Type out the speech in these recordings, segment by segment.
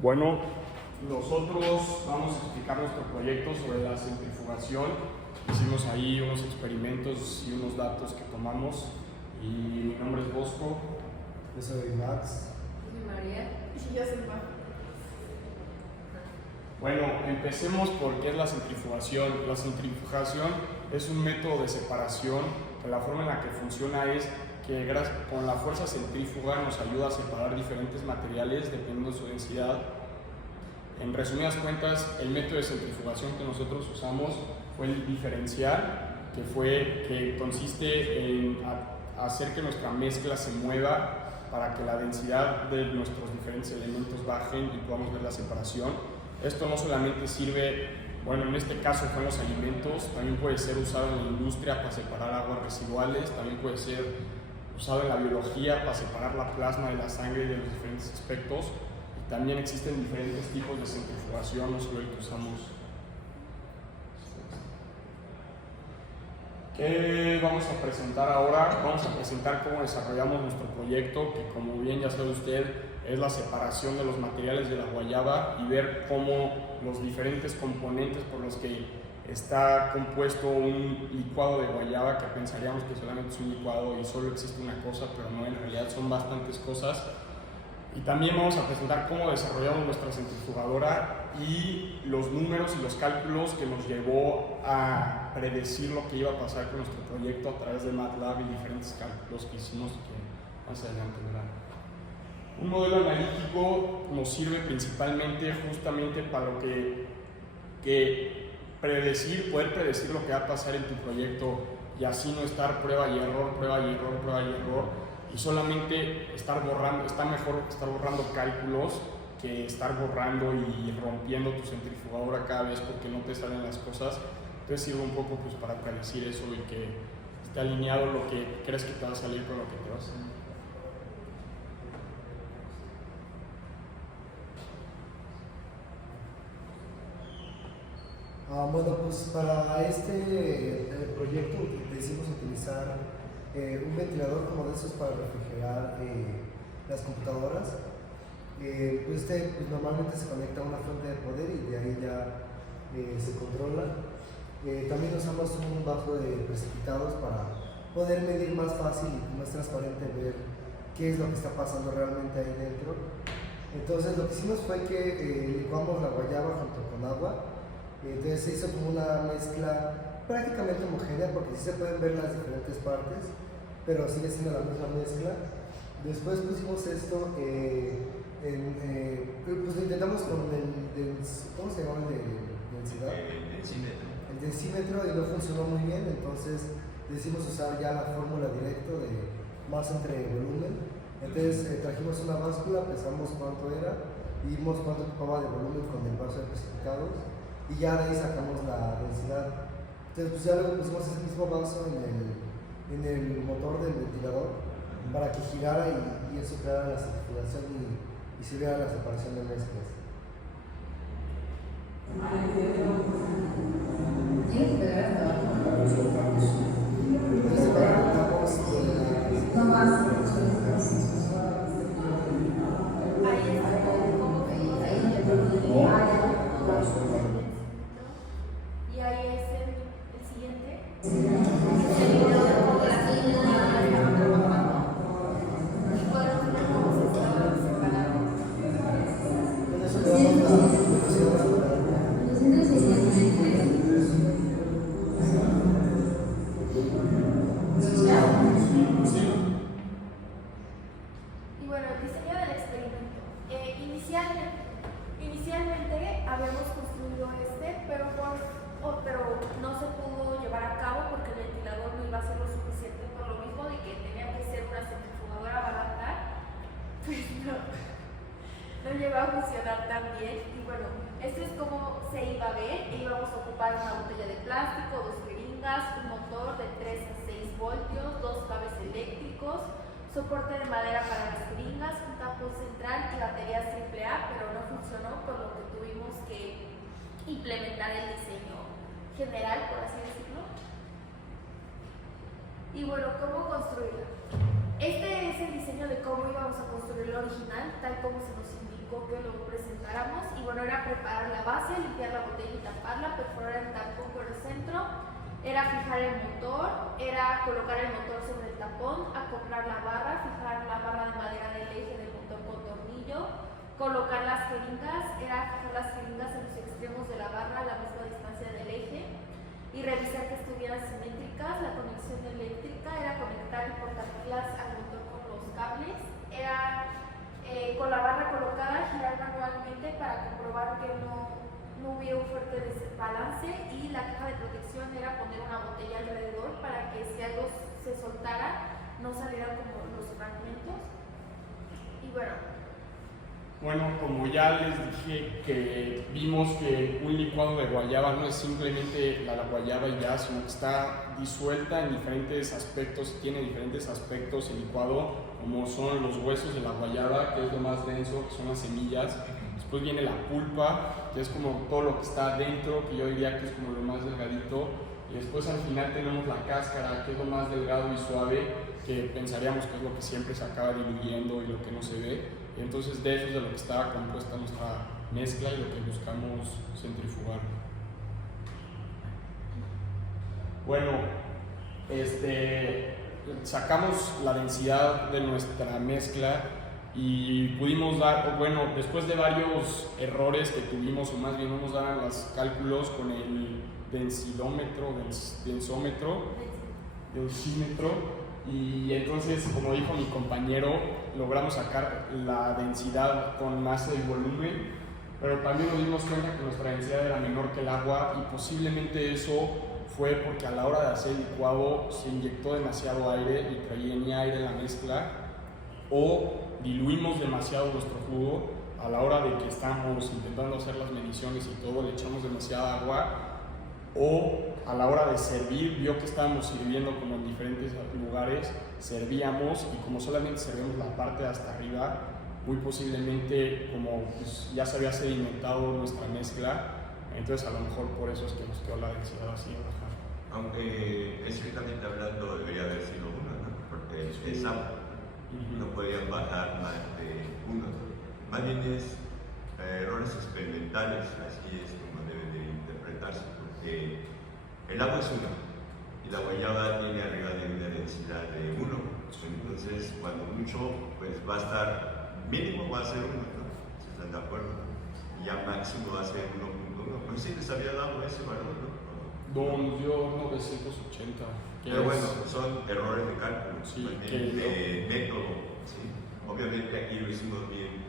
Bueno, nosotros vamos a explicar nuestro proyecto sobre la centrifugación. Hicimos ahí unos experimentos y unos datos que tomamos. Y mi nombre es Bosco. Yo soy Max. Yo soy María. Y yo soy Juan. Bueno, empecemos por qué es la centrifugación. La centrifugación es un método de separación que la forma en la que funciona es que con la fuerza centrífuga nos ayuda a separar diferentes materiales dependiendo de su densidad. En resumidas cuentas, el método de centrifugación que nosotros usamos fue el diferencial, que consiste en hacer que nuestra mezcla se mueva para que la densidad de nuestros diferentes elementos bajen y podamos ver la separación. Esto no solamente sirve, bueno, en este caso fue en los alimentos, también puede ser usado en la industria para separar aguas residuales, también puede ser usado en la biología para separar la plasma de la sangre y de los diferentes aspectos. Y también existen diferentes tipos de centrifugación, no solo el que usamos. ¿Qué vamos a presentar ahora? Vamos a presentar cómo desarrollamos nuestro proyecto, que como bien ya sabe usted, es la separación de los materiales de la guayaba y ver cómo los diferentes componentes por los que está compuesto un licuado de guayaba, que pensaríamos que solamente es un licuado y solo existe una cosa, pero no, en realidad son bastantes cosas. Y también vamos a presentar cómo desarrollamos nuestra centrifugadora y los números y los cálculos que nos llevó a predecir lo que iba a pasar con nuestro proyecto a través de MATLAB y diferentes cálculos que hicimos, que más adelante verán. Un modelo analítico nos sirve principalmente justamente para lo que poder predecir lo que va a pasar en tu proyecto y así no estar prueba y error, prueba y error, prueba y error, y solamente está mejor estar borrando cálculos que estar borrando y rompiendo tu centrifugadora cada vez porque no te salen las cosas. Entonces sirve un poco pues para predecir eso y que esté alineado lo que crees que te va a salir con lo que te va a salir. Bueno, pues para este proyecto decidimos utilizar un ventilador como de esos para refrigerar las computadoras. Normalmente se conecta a una fuente de poder y de ahí ya se controla. También usamos un bajo de precipitados para poder medir más fácil y más transparente ver qué es lo que está pasando realmente ahí dentro. Entonces lo que hicimos fue que licuamos la guayaba junto con agua. Entonces se hizo como una mezcla prácticamente homogénea porque sí se pueden ver las diferentes partes, pero sigue siendo la misma mezcla. Después pusimos esto, pues lo intentamos con ¿cómo se llama? Densidad. El densímetro y no funcionó muy bien, entonces decidimos usar ya la fórmula directa de masa entre volumen. Entonces trajimos una báscula, pesamos cuánto era y vimos cuánto ocupaba de volumen con el vaso de precipitados. Y ya de ahí sacamos la densidad. Entonces pues ya luego pusimos ese mismo vaso en el motor del ventilador para que girara y eso creara la centrifugación y se viera la separación de mezclas. Y ahí es el siguiente. Y podemos ver cómo se estaban separando. Con eso le damos la velocidad. Y bueno, el diseño del experimento. Inicialmente habíamos construido pero no se pudo llevar a cabo porque el ventilador no iba a ser lo suficiente, por lo mismo de que tenía que ser una centrifugadora barata, pues no llegó a funcionar tan bien. Y bueno, esto es como se iba a ver. Íbamos a ocupar una botella de plástico, 2 jeringas, un motor de 3 a 6 voltios, 2 cables eléctricos, soporte de madera para las jeringas, un tapón central y batería AAA, pero no funcionó, por lo que tuvimos que implementar el diseño general, por así decirlo. Y bueno, ¿cómo construirla? Este es el diseño de cómo íbamos a construir la original, tal como se nos indicó. indicó que lo presentáramos. Y bueno, era preparar la base, limpiar la botella y taparla, perforar el tapón por el centro, era fijar el motor, era colocar el motor sobre el tapón, acoplar la barra, fijar la barra de madera del eje del motor con tornillo, colocar las jeringas, era fijar las jeringas en los extremos de la barra a la misma distancia del eje y revisar que estuvieran simétricas. La conexión eléctrica era conectar y portapilas al motor con los cables, era con la barra colocada girar manualmente para comprobar que no hubiera un fuerte desbalance, y la caja de protección era poner una botella alrededor para que si algo se soltara no salieran como los fragmentos. Y bueno, como ya les dije, que vimos que un licuado de guayaba no es simplemente la guayaba y ya, sino que está disuelta en diferentes aspectos, tiene diferentes aspectos el licuado, como son los huesos de la guayaba, que es lo más denso, que son las semillas. Después viene la pulpa, que es como todo lo que está dentro, que yo diría que es como lo más delgadito. Y después al final tenemos la cáscara, que es lo más delgado y suave, que pensaríamos que es lo que siempre se acaba diluyendo y lo que no se ve. Y entonces de eso es de lo que está compuesta nuestra mezcla y lo que buscamos centrifugar. Bueno, sacamos la densidad de nuestra mezcla y pudimos dar, bueno, después de varios errores que tuvimos, o más bien no nos daban los cálculos con el densímetro, y entonces, como dijo mi compañero, logramos sacar la densidad con masa y volumen, pero también nos dimos cuenta que nuestra densidad era menor que el agua, y posiblemente eso fue porque a la hora de hacer el licuado se inyectó demasiado aire y traía aire en la mezcla, o diluimos demasiado nuestro jugo a la hora de que estamos intentando hacer las mediciones y todo, le echamos demasiada agua, o a la hora de servir, vio que estábamos sirviendo como en diferentes lugares, servíamos y como solamente servíamos la parte de hasta arriba, muy posiblemente como pues, ya se había sedimentado nuestra mezcla, entonces a lo mejor por eso es que nos quedó la densidad así baja. Aunque estrictamente hablando debería haber sido uno, ¿no? Porque es agua, no podían bajar más de uno, ¿no? Más bien es errores experimentales, así es como debe de interpretarse, porque el agua es uno y la guayaba tiene arriba de una densidad de 1, entonces cuando mucho pues va a estar, mínimo va a ser 1, ¿no? Si están de acuerdo, y ya máximo va a ser 1.1, pues sí les había dado ese valor, ¿no? Nos dio 980. Pero bueno, son errores de cálculo, sí, de método, ¿sí? Obviamente aquí lo hicimos bien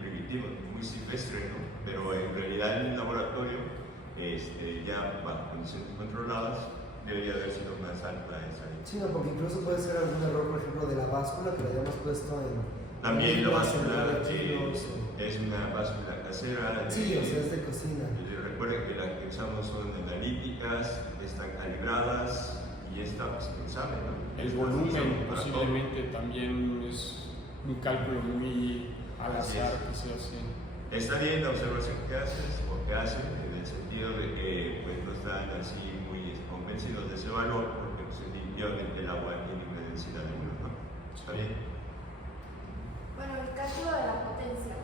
primitivo, muy silvestre, ¿no? Pero en realidad en un laboratorio, ya bajo condiciones controladas, debería haber sido más alta esa. Sí, no, porque incluso puede ser algún error, por ejemplo, de la báscula que la hayamos puesto en. También la báscula es una báscula casera. Sí, o sea, es de cocina. Recuerden que las que usamos son analíticas, están calibradas y esta pues quién sabe, ¿no? El volumen posiblemente también es un cálculo muy al azar que se hace. Está bien la observación que haces o que hacen, en el sentido de que pues, no están así muy convencidos de ese valor, porque pues, definitivamente el agua tiene una densidad de 1, ¿no? ¿Está bien? Bueno, el cálculo de la potencia.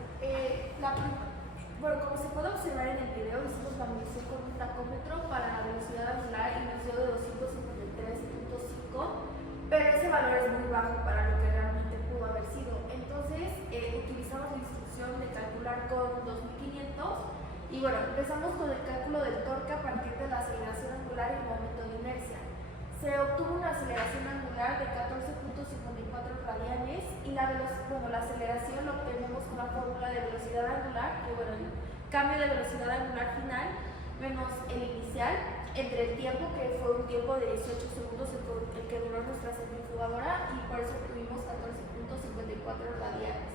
Bueno, como se puede observar en el video, hicimos la medición con un tacómetro para la velocidad angular y nos dio de 253.5, pero ese valor es muy bajo para lo que realmente pudo haber sido. Entonces, utilizamos la instrucción de calcular con 2500 y bueno, empezamos con el cálculo del torque a partir de la aceleración angular y el momento de inercia. Se obtuvo una aceleración angular de 14.54 radianes y la aceleración lo obtenemos con la fórmula de velocidad angular, que bueno, el cambio de velocidad angular final menos el inicial entre el tiempo, que fue un tiempo de 18 segundos el que duró nuestra centrifugadora, y por eso obtuvimos 14.54 radianes.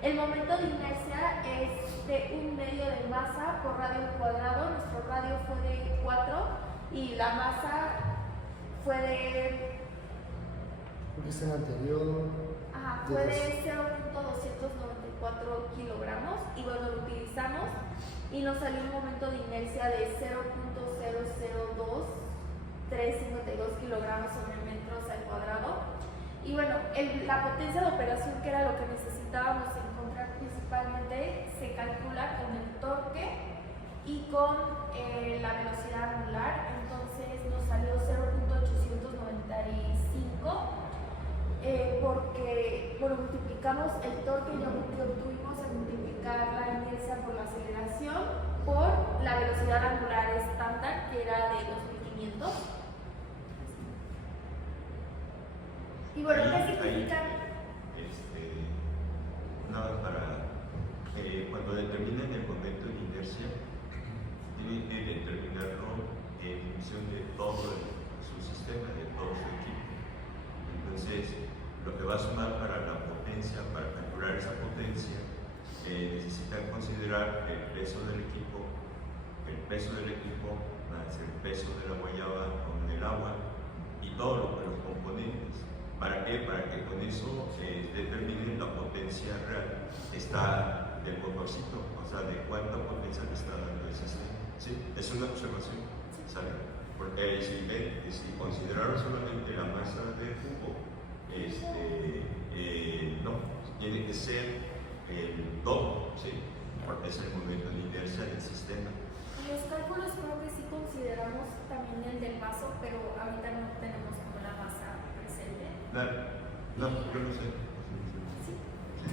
El momento de inercia es de 1 medio de masa por radio cuadrado. Nuestro radio fue de 4 y la masa fue de... Porque es el anterior. Ajá, fue de 0.294 kilogramos y bueno, lo utilizamos y nos salió un momento de inercia de 0.002352 kilogramos sobre metros al cuadrado. Y bueno, la potencia de operación, que era lo que necesitábamos encontrar principalmente, principalmente se calcula con el torque y con la velocidad angular. Entonces nos salió 0.895 porque multiplicamos el torque y lo que obtuvimos al multiplicar la inercia por la aceleración por la velocidad angular estándar, que era de 2500. Y bueno, ¿qué significa? Nada para cuando determinen el momento de inercia, tienen que determinarlo en función de todo su sistema, de todo su equipo. Entonces, lo que va a sumar para la potencia, para calcular esa potencia, necesitan considerar el peso del equipo más el peso de la guayaba con el agua y todos los componentes. ¿Para qué? Para que con eso determinen la potencia real del motorcito, o sea, de cuánta potencia le está dando el sistema. ¿Sí? Es una observación, ¿sale? Porque si consideraron solamente la masa del cubo, no, tiene que ser el todo, ¿sí? Porque es el momento de inercia del sistema. Los cálculos creo que sí consideramos también el del vaso, pero ahorita no tenemos como la masa presente. No, yo no sé. Sí,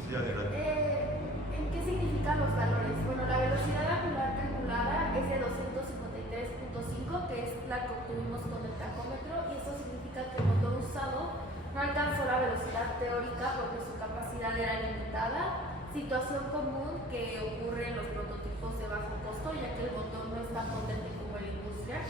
adelante. ¿En qué significan los valores? Bueno, la velocidad angular calculada es de 253.5, que es la que obtuvimos con el tacómetro, y eso significa que el motor usado no alcanzó la velocidad teórica porque su capacidad era limitada. Situación común que ocurre en los prototipos de bajo costo, ya que el motor no es tan potente como el industrial.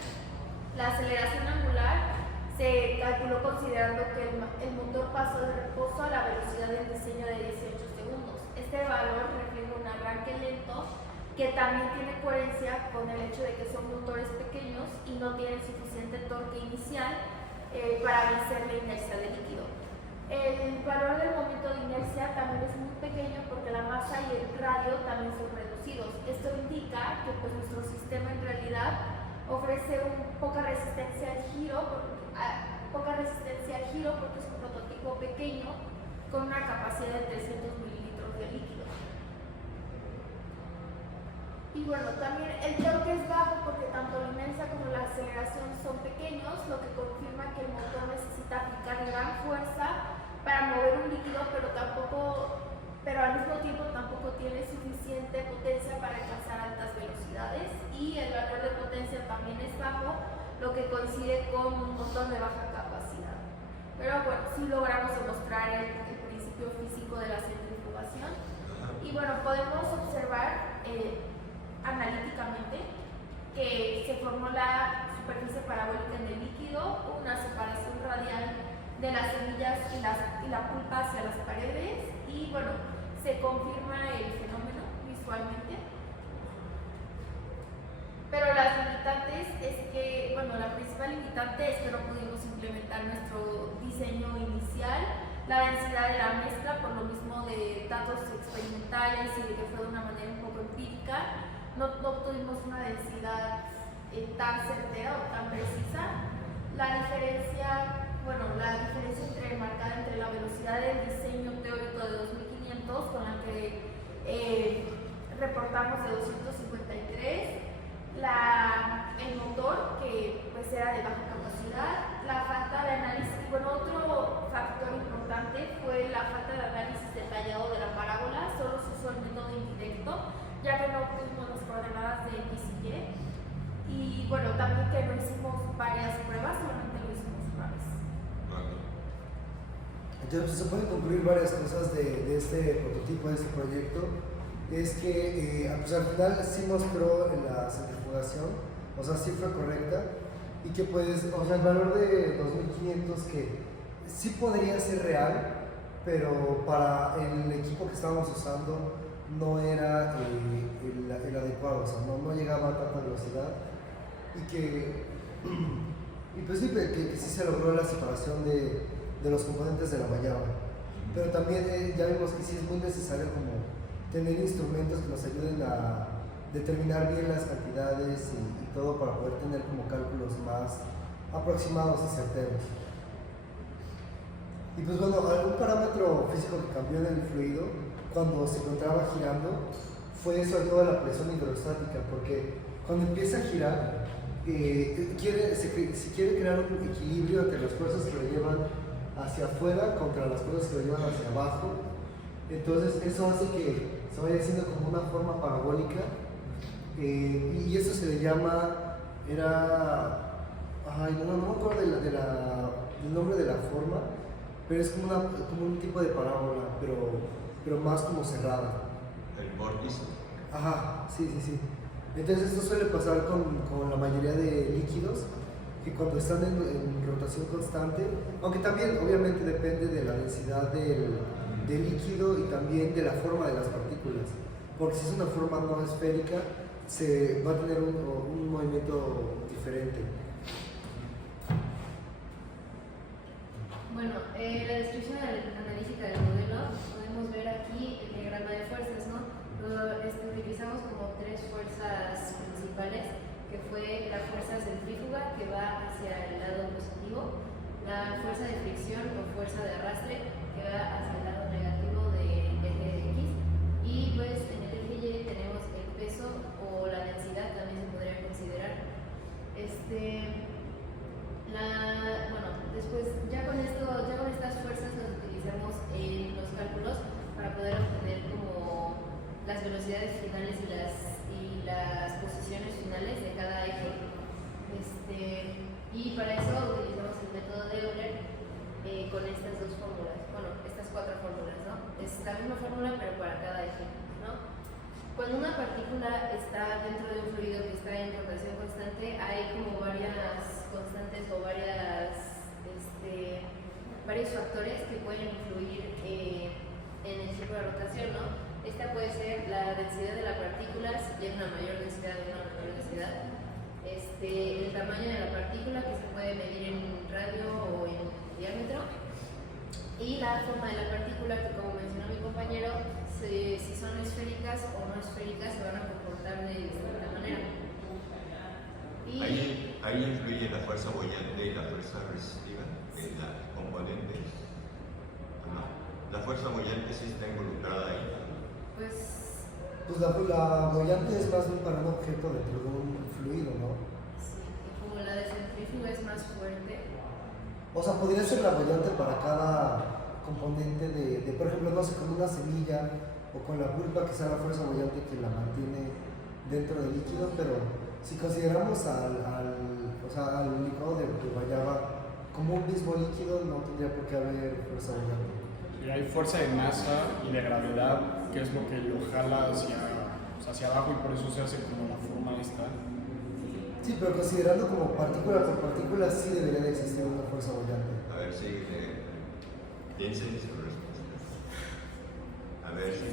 La aceleración angular se calculó considerando que el motor pasó de reposo a la velocidad del diseño de 18 segundos. Este valor refleja un arranque lento que también tiene coherencia con el hecho de que son motores pequeños y no tienen suficiente torque inicial para vencer la inercia del líquido. El valor del momento de inercia también es muy pequeño porque la masa y el radio también son reducidos. Esto indica que pues, nuestro sistema en realidad ofrece poca resistencia al giro porque es un prototipo pequeño con una capacidad de 300 mililitros de líquido. Y bueno, también el torque es bajo porque tanto la inercia como la aceleración son pequeños, lo que confirma que el motor necesita aplicar gran fuerza para mover un líquido, pero al mismo tiempo tampoco tiene suficiente potencia para alcanzar altas velocidades, y el valor de potencia también es bajo, lo que coincide con un motor de baja capacidad. Pero bueno, sí logramos demostrar el principio físico de la centrifugación, y bueno, podemos observar analíticamente que se formó la superficie parabólica en el líquido, una separación radial de las semillas y la pulpa hacia las paredes, y bueno, se confirma el fenómeno visualmente. Pero las limitantes es que, bueno, la principal limitante es que no pudimos implementar nuestro diseño inicial, la densidad de la mezcla, por lo mismo de datos experimentales y de que fue de una manera un poco empírica, no obtuvimos una densidad tan certera o tan precisa. La diferencia marcada entre la velocidad del diseño teórico de 2500 con la que reportamos de 253, el motor que pues era de baja capacidad, la falta de análisis. Bueno, otro factor importante fue la falta de análisis detallado de la parábola. Solo se usó el método indirecto, ya que no obtuvimos las coordenadas de X y Y. Y bueno, también que no hicimos varias pruebas, solamente lo hicimos una vez. Entonces se pueden concluir varias cosas de este prototipo, de este proyecto. Es que pues al final sí mostró en la centrifugación, o sea, sí fue correcta, y que pues, o sea, el valor de 2500 que sí podría ser real, pero para el equipo que estábamos usando no era el adecuado, o sea, no llegaba a tanta velocidad, y pues sí, que sí se logró la separación de los componentes de la guayaba, pero también ya vimos que sí es muy necesario como tener instrumentos que nos ayuden a determinar bien las cantidades y todo para poder tener como cálculos más aproximados y certeros. Y pues bueno, algún parámetro físico que cambió en el fluido cuando se encontraba girando fue sobre todo la presión hidrostática, porque cuando empieza a girar, si quiere crear un equilibrio entre las fuerzas que lo llevan hacia afuera contra las fuerzas que lo llevan hacia abajo, entonces eso hace que se vaya haciendo como una forma parabólica, y eso se le llama, no me acuerdo del nombre de la forma, pero es como un tipo de parábola, pero más como cerrada. El vórtice. Ajá, sí. Entonces esto suele pasar con la mayoría de líquidos, que cuando están en rotación constante, aunque también obviamente depende de la densidad del líquido y también de la forma de las partículas, porque si es una forma no esférica, se va a tener un movimiento diferente. Bueno, la descripción analítica del modelo, podemos ver aquí el diagrama de fuerzas, ¿no? Utilizamos como tres fuerzas principales, que fue la fuerza centrífuga, que va hacia el lado positivo, la fuerza de fricción o fuerza de arrastre, que va hacia el lado negativo del eje X, y pues en el eje Y tenemos el peso o la densidad, también se podría considerar. Después ya con estas fuerzas las utilizamos en los cálculos para poder obtener como las velocidades finales y las posiciones finales de cada eje. Y para eso utilizamos el método de Euler con estas dos fórmulas, estas cuatro fórmulas, ¿no? Es la misma fórmula pero para cada eje, ¿no? Cuando una partícula está dentro de un fluido que está en rotación constante, hay como varias constantes o varios factores que pueden influir en el ciclo de rotación, ¿no? Esta puede ser la densidad de la partícula, si tiene una mayor densidad o una menor densidad, el tamaño de la partícula, que se puede medir en radio o en diámetro, y la forma de la partícula, que como mencionó mi compañero, si son esféricas o no esféricas, se van a comportar de distinta manera. Ahí influye la fuerza boyante y la fuerza resistiva de las componentes. La fuerza boyante sí está involucrada ahí. Pues la boyante es más bien para un objeto dentro de un fluido, ¿no? sí, y como la de centrífuga es más fuerte. O sea, podría ser la boyante para cada componente por ejemplo, no sé, con una semilla o con la pulpa, que sea la fuerza boyante que la mantiene dentro del líquido, pero si consideramos al licuado de guayaba como un mismo líquido, no tendría por qué haber fuerza boyante. Y hay fuerza de masa y de gravedad, que es lo que lo jala hacia abajo, y por eso se hace como la forma esta. Sí, pero considerando como partícula por partícula, sí debería de existir una fuerza boyante. A ver, sí, piensen su respuesta. A ver, sí.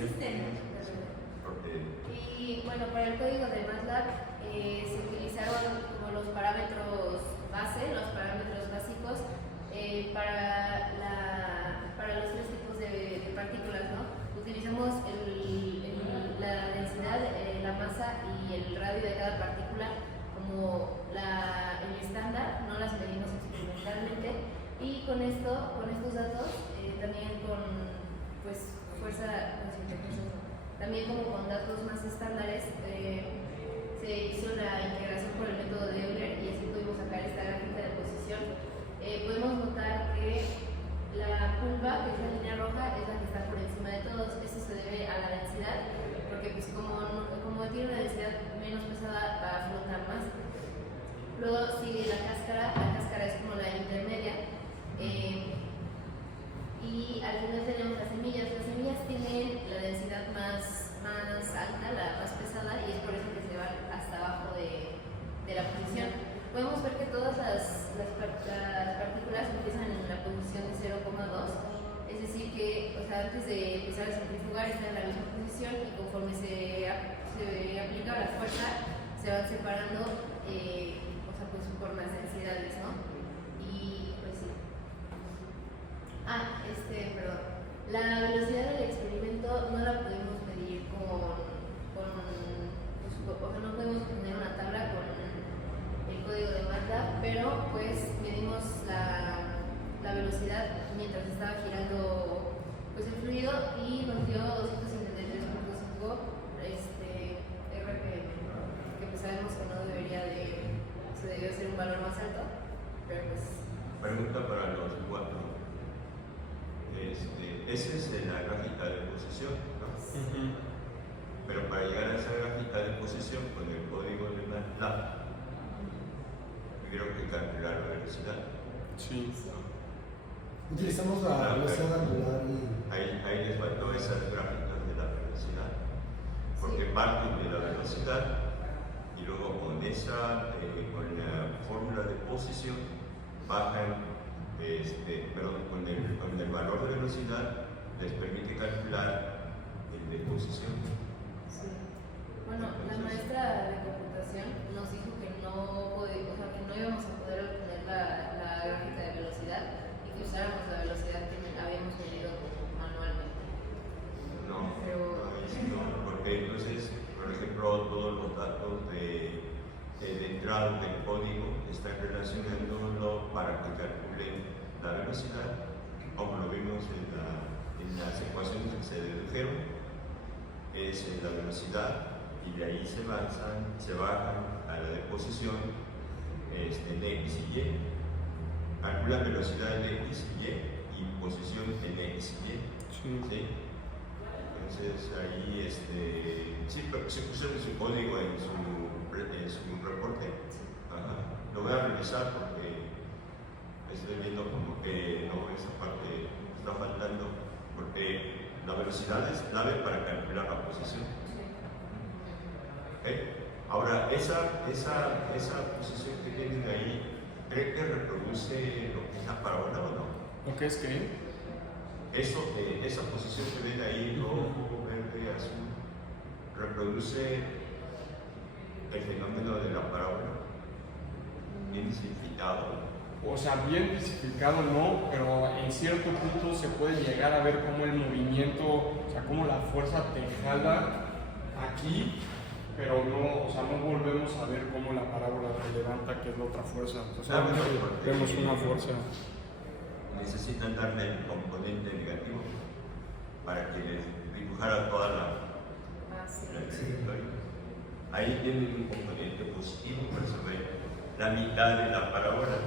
Y bueno, para el código de MATLAB se utilizaron como los parámetros base, los parámetros básicos para los tres tipos de partículas, ¿no? Utilizamos la densidad, la masa y el radio de cada partícula como el estándar, no las medimos experimentalmente, y con estos datos también con también como con datos más estándares se hizo la integración por el método de Euler, y así pudimos sacar esta gráfica de posición. Podemos notar que la curva, que es la línea roja, es la que está por encima de todos. Eso se debe a la densidad, porque pues como tiene una densidad menos pesada, va a flotar más. Luego sigue la cáscara es como la intermedia, y al final tenemos las semillas. Las semillas tienen la densidad más alta, la más pesada, y es por eso que se van hasta abajo de la posición. Podemos ver que todas las partículas empiezan en la posición de 0,2, es decir que antes de empezar a centrifugar están en la misma posición, y conforme se aplica la fuerza se van separando por las densidades, ¿no? Y pues sí. Perdón. La velocidad del experimento no la podemos medir no podemos poner una tabla con el código de MATLAB, pero pues medimos la velocidad mientras estaba girando pues el fluido, y nos dio 250 ser un valor más alto, pero pues... Pregunta para los cuatro. Esa es la gráfica de posición, ¿no? Pero para llegar a esa gráfica de posición con el código de MATLAB, creo que calcular la velocidad. Sí. Utilizamos la velocidad angular y... Ahí les faltó esas gráficas de la velocidad, porque parten de la velocidad y luego con la fórmula de posición bajan, con el valor de velocidad les permite calcular el de posición. Sí. Bueno, la maestra de computación nos dijo que que no íbamos a poder obtener la gráfica de velocidad y que usáramos la velocidad que habíamos medido manualmente. No, Pero... no, porque entonces, por ejemplo, todos los datos de entrada del código están relacionándolo para que calculen la velocidad, como lo vimos en las ecuaciones que se dedujeron, es la velocidad y de ahí se bajan a la de posición en X y Y. Calculan velocidad en X y Y y posición en X y Y. ¿Sí? Entonces ahí sí pusieron su código en su reporte. Ajá. Lo voy a revisar porque estoy viendo como que no, esa parte está faltando, porque la velocidad es clave para calcular la posición. ¿Okay? Ahora, esa posición que tienen ahí, ¿cree que reproduce lo que es la parábola o no? ¿Lo que es qué? Esa posición que ven ahí, rojo, verde, azul, ¿reproduce el fenómeno de la parábola? ¿Bien significado? O sea, bien especificado no, pero en cierto punto se puede llegar a ver cómo el movimiento, o sea, cómo la fuerza te jala aquí, pero no, o sea, no volvemos a ver cómo la parábola te levanta, que es la otra fuerza. O sea, vemos una fuerza. Necesitan darle el componente negativo para que les dibujara toda la trayectoria. Ahí tienen un componente positivo, por eso ven la mitad de la parábola.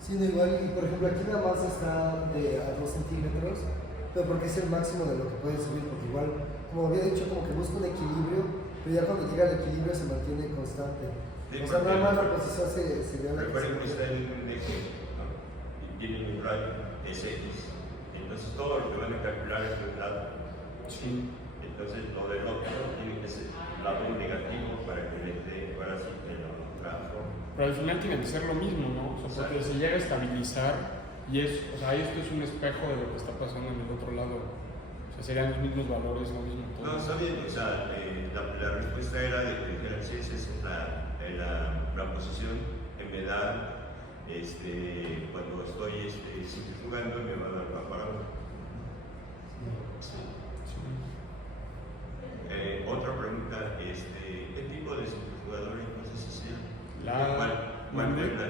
Sí, no, igual, y por ejemplo aquí nada más está a 2 centímetros, pero porque es el máximo de lo que puede subir, porque igual, como había dicho, como que busca un equilibrio, pero ya cuando llega al equilibrio se mantiene constante. Sí, o sea, nada más la posición se ve a la recuerden que está en un eje, ¿no? Y tienen un radio, es X. Entonces todo lo que van a calcular es el lado. Sí. Entonces lo del otro tiene que ser lado negativo para que les dé, ahora sí que lo transforme. Pero al final tiene que ser lo mismo, ¿no? O sea, porque se llega a estabilizar y o sea, esto es un espejo de lo que está pasando en el otro lado. O sea, serían los mismos valores, lo mismo todo. No, está bien, o sea, la respuesta era de que dijeran, sí, esa es la posición que me da cuando estoy centrifugando me va a dar la parábola. Sí. Otra pregunta, ¿qué tipo de centrifugador entonces es ¿Cuál es la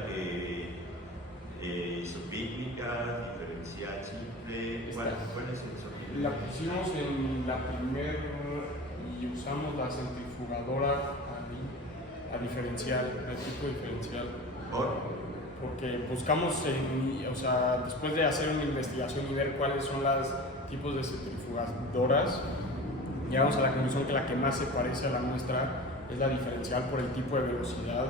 isopícnica, diferencial simple? ¿Cuál es el isopícnica? La pusimos en la primera y usamos la centrifugadora a diferencial, el tipo diferencial. Porque buscamos, o sea, después de hacer una investigación y ver cuáles son los tipos de centrifugadoras, llegamos a la conclusión que la que más se parece a la nuestra es la diferencial por el tipo de velocidad,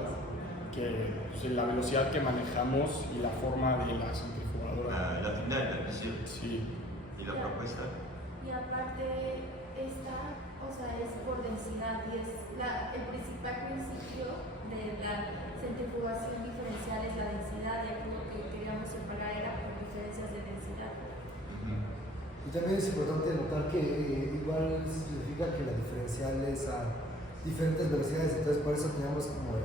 la velocidad que manejamos y la forma de la centrifugadora. La final, la misión. Sí. ¿Y la propuesta? Y aparte, esta, o sea, es por densidad y es el principal principio de la centrifugación diferencial es la densidad, y aquí lo que queríamos separar era por diferencias de densidad. Y también es importante notar que igual significa que la diferencial es a diferentes velocidades, entonces por eso tenemos como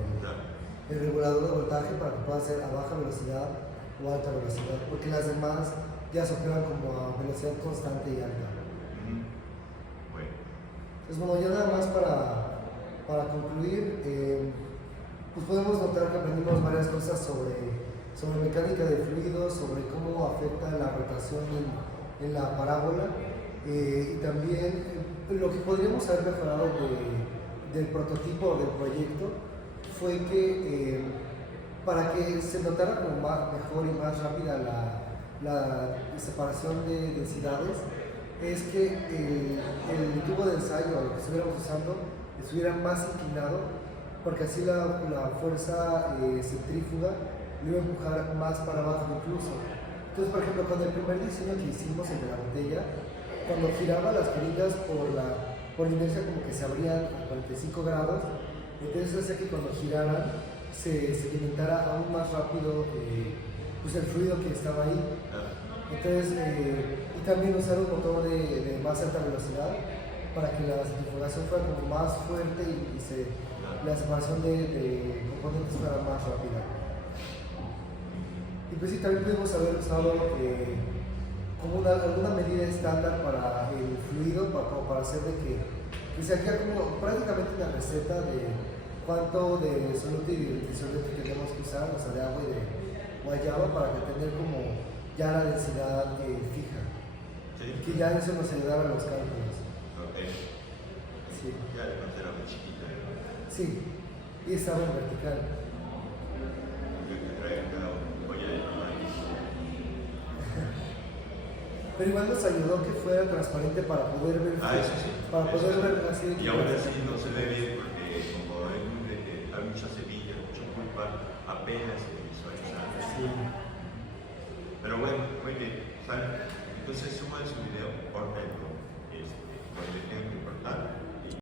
el regulador de voltaje para que pueda ser a baja velocidad o alta velocidad, porque las demás ya se operan como a velocidad constante y alta. Bueno. Entonces, bueno, ya nada más para concluir, pues podemos notar que aprendimos varias cosas sobre mecánica de fluidos, sobre cómo afecta la rotación en la parábola, y también lo que podríamos haber mejorado del prototipo del proyecto, fue que para que se notara como mejor y más rápida la separación de densidades, es que el tubo de ensayo que estuviéramos usando estuviera más inclinado, porque así la fuerza centrífuga lo iba a empujar más para abajo incluso. Entonces, por ejemplo, con el primer diseño que hicimos en la botella, cuando giraba las jeringas por inercia como que se abrían a 45 grados, entonces hacía que cuando giraran se sedimentara aún más rápido pues el fluido que estaba ahí. Entonces, y también usar un motor de más alta velocidad para que la centrifugación fuera como más fuerte y la separación de componentes fuera más rápida. Y pues sí, también pudimos haber usado como alguna medida estándar para el fluido, para hacer de que se hacía como prácticamente una receta de cuánto de soluto y disolvente tenemos que usar, o sea, de agua y de guayaba, para que tener como ya la densidad fija. Sí. Que ya eso nos ayudaba en los cálculos. Ok. Sí. Ya además era muy chiquita. Sí, y estaba en vertical. Que trae cada olla de tamaño. Pero igual nos ayudó que fuera transparente para poder ver. Eso sí. Para poder Eso ver sí. así. Y aún así no se ve bien porque como hay mucha semilla, mucho pulpa,